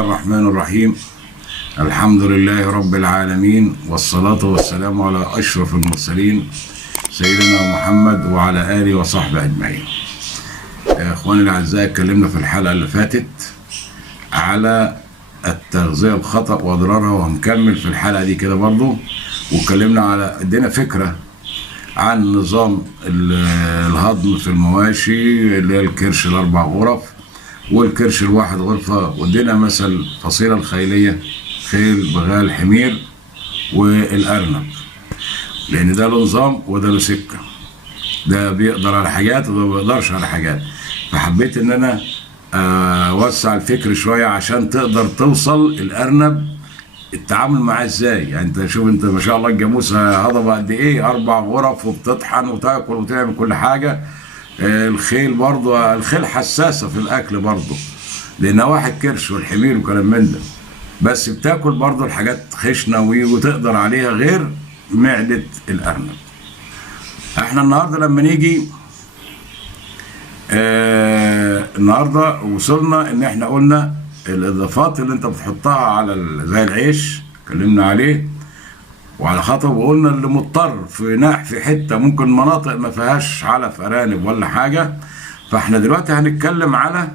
الرحمن الرحيم. الحمد لله رب العالمين، والصلاة والسلام على أشرف المرسلين سيدنا محمد وعلى آله وصحبه أجمعين. إخواني الأعزاء، اتكلمنا في الحلقة اللي فاتت على التغذية الخطأ وأضرارها، وهنكمل في الحلقة دي كده برضو. واتكلمنا على ادينا فكرة عن نظام الهضم في المواشي اللي هي الكرش ال4 غرف والكرش ال1 غرفة، وادينا مثل فصيلة الخيلية، خيل بغال حمير والأرنب، لأن ده له نظام وده له سكة، ده بيقدر على حاجات وده ما بيقدرش على حاجات. فحبيت إن أنا أوسع الفكر شوية عشان تقدر توصل الأرنب التعامل معاه ازاي. يعني انت شوف، انت ما شاء الله الجاموسه هضبه قد ايه، 4 غرف وبتطحن وتاكل وتعمل كل حاجه. الخيل برضه، الخيل حساسه في الاكل برضه، لانها واحد كرش والحمير وكلام من ده، بس بتاكل برضه الحاجات خشنه وتقدر عليها غير معده الارنب. احنا النهارده لما نيجي النهارده وصلنا ان احنا قلنا الاضافات اللي انت بتحطها على زي العيش، اتكلمنا عليه وعلى خطر، وقلنا اللي مضطر في حته ممكن مناطق ما فيهاش علف ارانب ولا حاجه. فاحنا دلوقتي هنتكلم على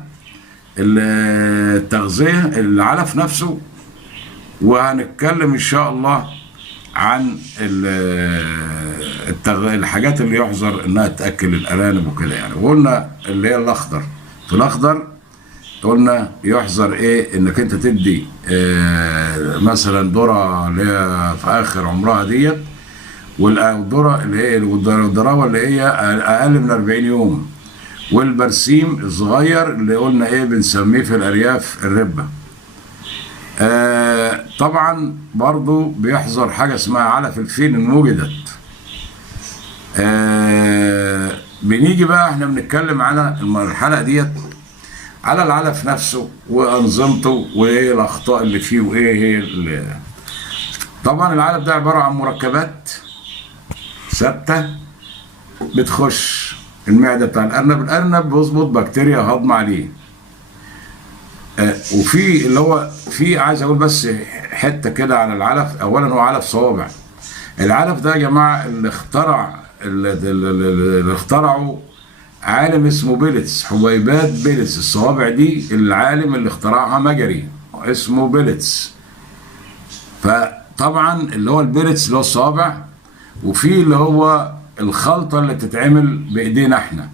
التغذيه، العلف نفسه، وهنتكلم ان شاء الله عن الحاجات اللي يحظر انها تاكل الارانب وكده يعني. وقلنا اللي هي الاخضر، في الاخضر قلنا يحظر ايه، انك انت تدي مثلا ذره اللي هي في اخر عمرها ديت، والذره اللي هي الذراوه اللي هي اقل من 40 يوم، والبرسيم الصغير اللي قلنا ايه بنسميه في الارياف الربه. طبعا برضو بيحظر حاجه اسمها علف الفيل ان وجدت. بنيجي بقى احنا بنتكلم على الحلقه ديت على العلف نفسه وانظمته وايه الاخطاء اللي فيه وايه هي طبعا العلف ده عباره عن مركبات ثابته بتخش المعده بتاع الارنب بيظبط بكتيريا هضم عليه. وفي اللي هو في، عايز اقول بس حته كده على العلف. اولا هو علف صوابع. العلف ده يا جماعه اللي اخترعه عالم اسمه بيلتس، حبيبات بيلتس. الصوابع دي العالم اللي اخترعها مجري اسمه بيلتس. فطبعا اللي هو البيلتس اللي هو الصوابع، وفي اللي هو الخلطه اللي بتتعمل بايدينا احنا.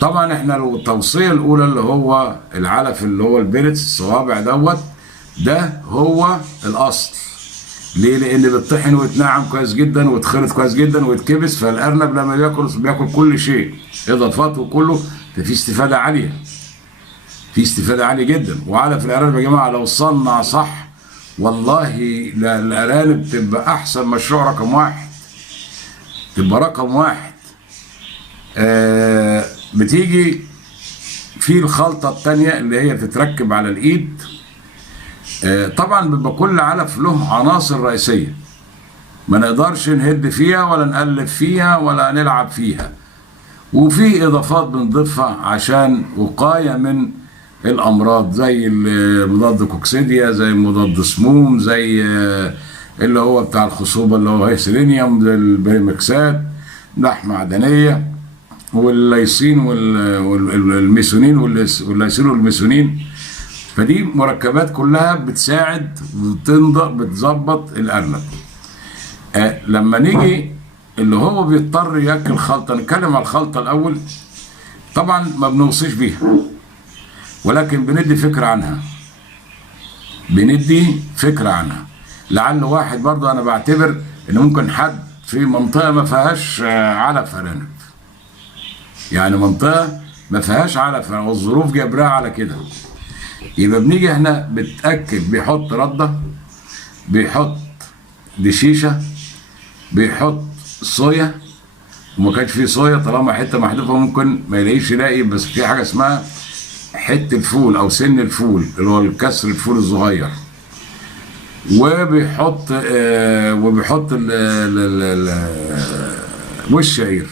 طبعا احنا لو التوصيه الاولى اللي هو العلف اللي هو البيلتس الصوابع ده هو الاصل. ليه؟ لان بيطحن ويتنعم كويس جدا ويتخلط كويس جدا ويتكبس، فالارنب لما بياكل كل شيء اضافاته كله، ففي استفاده عاليه، في استفاده عاليه جدا. وعلف الارانب يا جماعه لو صنع صح والله الارانب تبقى احسن مشروع رقم 1، تبقى رقم 1. بتيجي في الخلطه الثانيه اللي هي بتتركب على الايد. طبعا بيبقى كل علف له عناصر رئيسيه ما نقدرش نهد فيها ولا نقلب فيها ولا نلعب فيها، وفي اضافات بنضيفها عشان وقايه من الامراض، زي مضاد كوكسيديا، زي مضاد سموم، زي اللي هو بتاع الخصوبه اللي هو هيسيلينيوم، البريمكسات، ملح معدنيه، والليسين والميثونين والليسين والميثونين. فدي مركبات كلها بتساعد بتظبط الارنب. لما نيجي اللي هو بيضطر ياكل خلطه، نتكلم على الخلطه الاول. طبعا ما بنوصيش بيها، ولكن بندي فكره عنها، لعل واحد برضه. انا بعتبر ان ممكن حد في منطقه ما فيهاش علف ارانب، يعني منطقه ما فيهاش علف والظروف جابراها على كده، يبقى بنيجي احنا بتأكد بيحط ردة، بيحط دشيشة، بيحط صويا. وما كانش فيه صويا طالما حته محذوفه ممكن ما يلاقي، بس في حاجه اسمها حته الفول او سن الفول اللي هو الكسر الفول الصغير. وبيحط والشعير.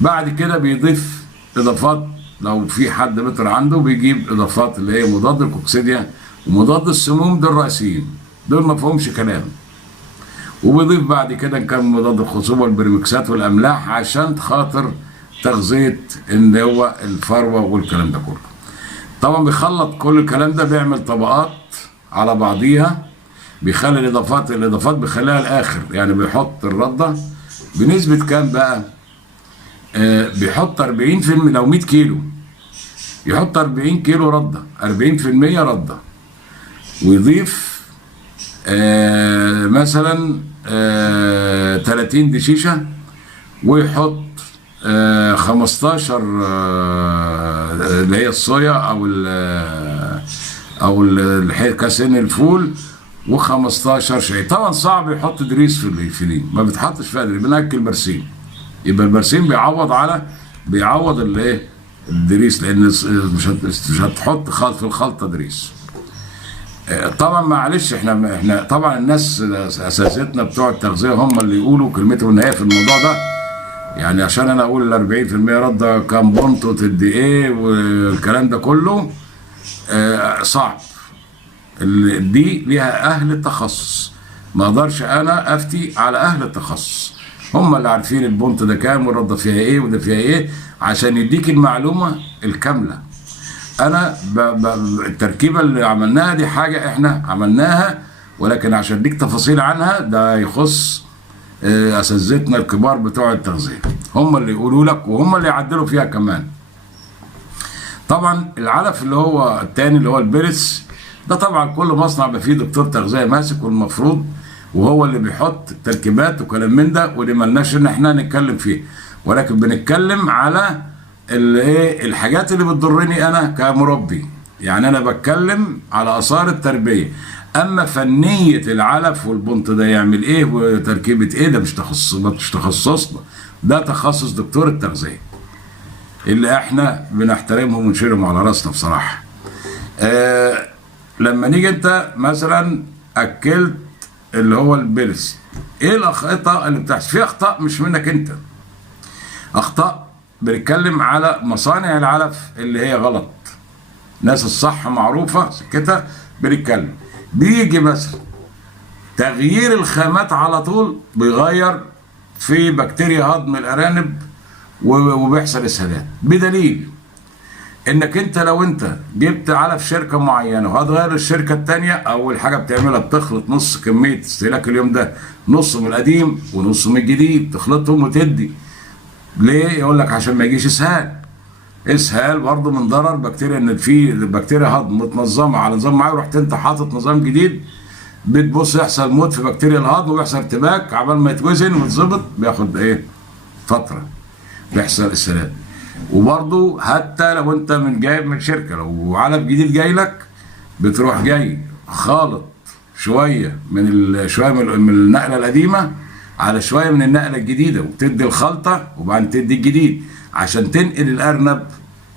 بعد كده بيضيف اضافات لو في حد متر عنده بيجيب اضافات اللي هي مضاد الكوكسيديا ومضاد السموم، دول رئيسيين، دول ما فيهمش كلام. وبيضيف بعد كده ان كان مضاد الخصوبه والبريمكسات والاملاح عشان خاطر تغذيه اللي هو الفروه والكلام ده كله. طبعا بيخلط كل الكلام ده، بيعمل طبقات على بعضيها، بيخلي الاضافات بيخليها الاخر، يعني بيحط الرده بنسبه كام بقى؟ بيحط 40%، لو 100 كيلو يحط 40 كيلو رده، 40% رده، ويضيف مثلا 30 دشيشه، ويحط 15 اللي هي الصويا او كاسين الفول، و15 شاي. طبعا صعب يحط دريس في دي، ما بتحطش فيها دريس، بناكل برسيم. يبقى البرسيم بيعوض الايه الدريس، لان مش هتحط في الخلطه دريس. طبعا معلش احنا طبعا الناس اساتذتنا بتوع التغذيه هم اللي يقولوا كلمتهم النهائيه في الموضوع ده. يعني عشان انا اقول ال 40% رده كام بونت وتدي ايه والكلام ده كله صعب. دي ليها اهل التخصص، ما اقدرش انا افتي على اهل التخصص، هم اللي عارفين البونت ده كام والرده فيها ايه وده فيها ايه، عشان يديك المعلومه الكامله. انا التركيبه اللي عملناها دي حاجه احنا عملناها، ولكن عشان اديك تفاصيل عنها ده يخص اساتذتنا الكبار بتوع التغذيه، هم اللي يقولوا لك وهم اللي يعدلوا فيها كمان. طبعا العلف اللي هو الثاني اللي هو البرس ده، طبعا كل مصنع بقى فيه دكتور تغذيه ماسك، والمفروض وهو اللي بيحط تركيبات وكلام من ده، ودي مالناش ان احنا نتكلم فيه، ولكن بنتكلم على الحاجات اللي بتضرني انا كمربي. يعني انا بتكلم على اثار التربيه، اما فنيه العلف والبنط ده يعمل ايه وتركيبه ايه، ده مش تخصصنا، ده تخصص دكتور التغذيه اللي احنا بنحترمهم ونشيلهم على راسنا بصراحه. لما نيجي انت مثلا اكلت اللي هو البرس، ايه الاخطاء اللي بتحصل؟ في اخطاء مش منك انت، اخطاء بنتكلم على مصانع العلف اللي هي غلط، ناس الصح معروفه سكتها بنتكلم. بيجي مثلا تغيير الخامات على طول بيغير في بكتيريا هضم الارانب وبيحصل اسهالات، بدليل انك انت لو انت جبت علف شركه معينه وهتغير الشركه الثانيه، اول حاجه بتعملها بتخلط نص كميه استهلاك اليوم ده، نص من القديم ونص من الجديد، تخلطهم وتدي. ليه؟ يقول لك عشان ما يجيش اسهال برضه من ضرر بكتيريا، ان في بكتيريا هضم متنظمه على نظام معين، رحت انت حاطط نظام جديد، بتبص يحصل موت في بكتيريا الهضم ويحصل ارتباك، عبال ما يتوزن ويتظبط بياخد فتره، بيحصل اسهالات. وبرضه حتى لو انت جايب من شركه، لو علف جديد جاي لك بتروح جاي خالط شويه من النقله القديمه على شويه من النقله الجديده، وتدي الخلطه وبعدين تدي الجديد عشان تنقل الارنب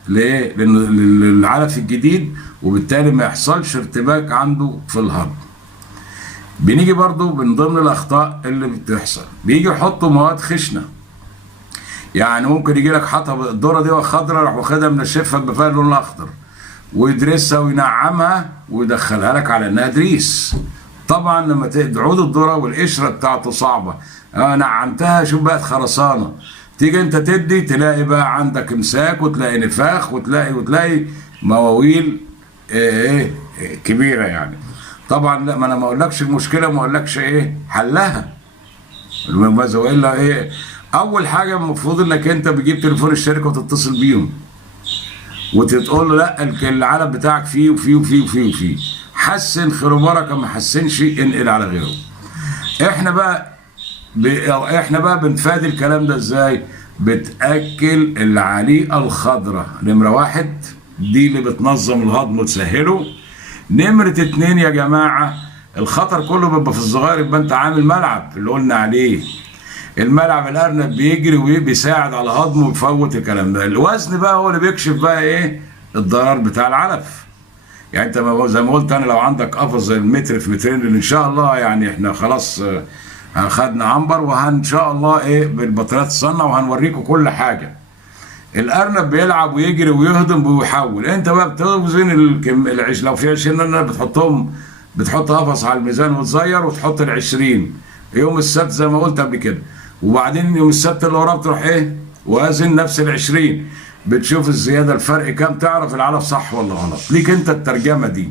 للعلف الجديد، وبالتالي ما يحصلش ارتباك عنده في الهضم. بنيجي برضه من ضمن الاخطاء اللي بتحصل، بيجي يحطوا مواد خشنه. يعني ممكن يجي لك حطب الذره دي خضراء، راح واخدها من الشفه بفيها اللون الاخضر ويدرسها وينعمها ويدخلها لك على انها دريس. طبعا لما عود الذره والقشره بتاعته صعبه، نعمتها شوف بقت خرسانه، تيجي انت تدي تلاقي بقى عندك امساك وتلاقي نفاخ وتلاقي مواويل كبيره يعني. طبعا لا، ما انا ما اقولكش المشكله، ما اقولكش حلها، والا اول حاجه المفروض انك انت بتجيب تليفون الشركه وتتصل بيهم وتقول له لا العلف بتاعك فيه وفيه وفيه وفيه وفيه، حسن خير وبركه، ما حسنش انقل على غيره. احنا بقى بنفادي الكلام ده ازاي؟ بتاكل العليقه الخضراء نمره 1، دي اللي بتنظم الهضم وتسهله. نمره 2 يا جماعه، الخطر كله بيبقى في الصغير، يبقى انت عامل ملعب اللي قلنا عليه، الملعب الارنب بيجري وبيساعد على هضمه ويفوت الكلام ده. الوزن بقى هو اللي بيكشف بقى الضرر بتاع العلف. يعني انت زي ما قلت، انا لو عندك قفص زي المتر في مترين، اللي ان شاء الله يعني احنا خلاص خدنا عنبر، وان شاء الله بالبطاريات تصنع وهنوريكم كل حاجه. الارنب بيلعب ويجري ويهضم ويحول، انت بقى بتوزن العيش. لو في 20 ارنب بتحط قفص على الميزان وتزير وتحط ال 20 يوم السبت زي ما قلت قبل كده، وبعدين يوم السبت اللي وراه بتروح ايه وازن نفس ال 20، بتشوف الزياده الفرق كام، تعرف العلف صح ولا غلط. ليك انت الترجمه دي.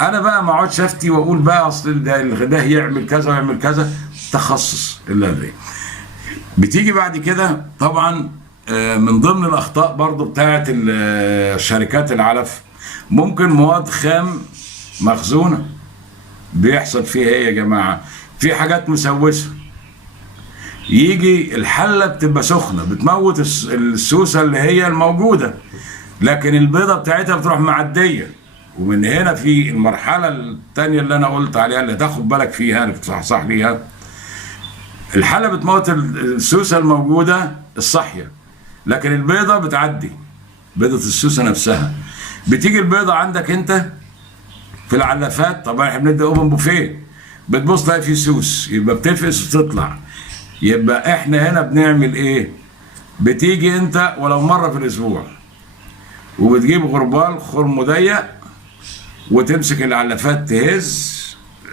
انا بقى ما اقعدش افتي واقول بقى اصل ده يعمل كذا ويعمل كذا، تخصص اللي بتيجي بعد كده. طبعا من ضمن الاخطاء برضو بتاعت شركات العلف، ممكن مواد خام مخزونه بيحصل فيها ايه يا جماعه؟ في حاجات مسوسه، يجي الحله بتبقى سخنه بتموت السوسه اللي هي الموجوده، لكن البيضه بتاعتها بتروح معديه. ومن هنا في المرحله الثانيه اللي انا قلت عليها اللي تاخد بالك فيها اللي تصحصح ليها، الحله بتموت السوسه الموجوده الصحيه، لكن البيضه بتعدي، بيضه السوسه نفسها. بتيجي البيضه عندك انت في العلافات، طبعا احنا بندي اوبن بوفيه، بتبص تلاقي في سوس، يبقى بتفقس وتطلع. يبقى احنا هنا بنعمل ايه؟ بتيجي انت ولو مره في الاسبوع وبتجيب غربال خرم ضيق وتمسك العلافات تهز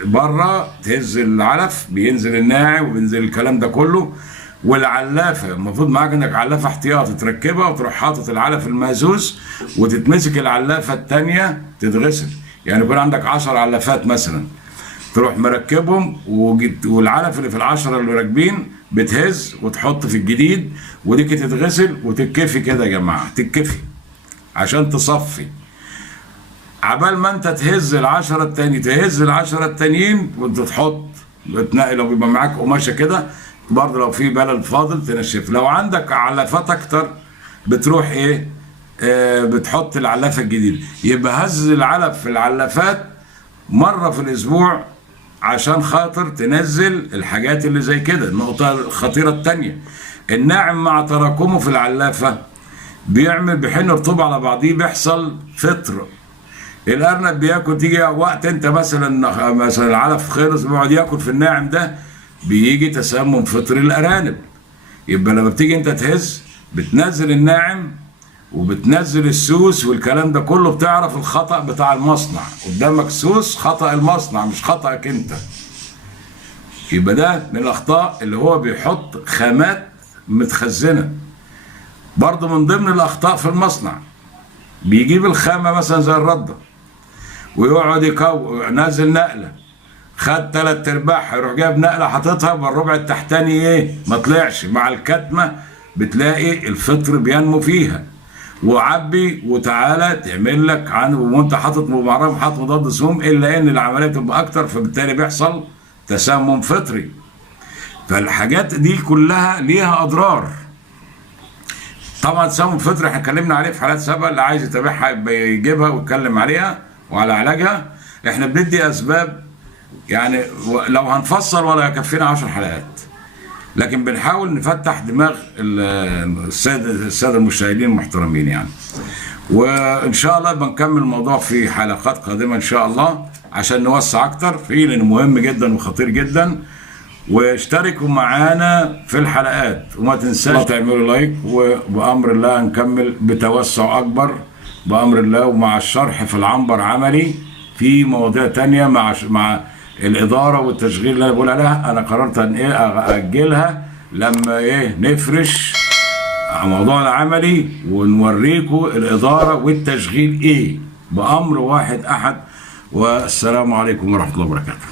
بره، تهز العلف بينزل الناعم وبينزل الكلام ده كله. والعلافه المفروض معاك انك علافه احتياطي تركبها وتروح حاطط العلف المهزوز، وتتمسك العلافه الثانيه تتغسل. يعني يكون عندك 10 علافات مثلا، تروح مركبهم والعلف اللي في ال10 اللي راكبين بتهز وتحط في الجديد، وديك تتغسل وتتكفي كده يا جماعه، تتكفي عشان تصفي. عبال ما انت تهز ال10 التاني، تهز ال10 التانيين وتحط بتنقي. لو بيبقى معاك قماشه كده برضه لو في بلل فاضل تنشف. لو عندك علافات اكتر بتروح ايه بتحط العلافه الجديده. يبقى هز العلف في العلافات مره في الاسبوع عشان خاطر تنزل الحاجات اللي زي كده. النقطه الخطيره الثانيه، الناعم مع تراكمه في العلافه بيحن رطوبه على بعضيه، بيحصل فطر. الارنب بياكل، تيجي وقت انت مثلا العلف خلص بيقعد ياكل في الناعم ده، بيجي تسمم فطري الارانب. يبقى لما بتيجي انت تهز بتنزل الناعم وبتنزل السوس والكلام ده كله، بتعرف الخطأ بتاع المصنع. قدامك سوس، خطأ المصنع مش خطأك انت. يبقى ده من الاخطاء اللي هو بيحط خامات متخزنه. برضه من ضمن الاخطاء في المصنع، بيجيب الخامه مثلا زي الرده ويقعد نازل نقله، خد 3/4، يروح جايب نقله حاططها بالربع التحتاني ايه ما طلعش، مع الكتمه بتلاقي الفطر بينمو فيها. وعبي وتعالى تعمل لك وانت حاطط حاطط مضاد سموم، الا ان العمليه بتبقى اكتر، فبالتالي بيحصل تسمم فطري. فالحاجات دي كلها ليها اضرار. طبعا التسمم الفطري احنا اتكلمنا عليه في حالات سابقه، اللي عايز يتابعها بيجيبها ويتكلم عليها وعلى علاجها. احنا بندي اسباب، يعني لو هنفصل ولا يكفينا 10 حلقات، لكن بنحاول نفتح دماغ الساده المشاهدين المحترمين يعني. وان شاء الله بنكمل الموضوع في حلقات قادمه ان شاء الله عشان نوسع اكتر فيه، لانه مهم جدا وخطير جدا. واشتركوا معانا في الحلقات، وما تنساش تعملوا لايك، وبامر الله هنكمل بتوسع اكبر بامر الله، ومع الشرح في العنبر عملي في مواضيع تانية مع الاداره والتشغيل اللي انا بقول عليها. انا قررت ان اجلها لما نفرش موضوع العملي ونوريكم الاداره والتشغيل بامر واحد احد. والسلام عليكم ورحمه الله وبركاته.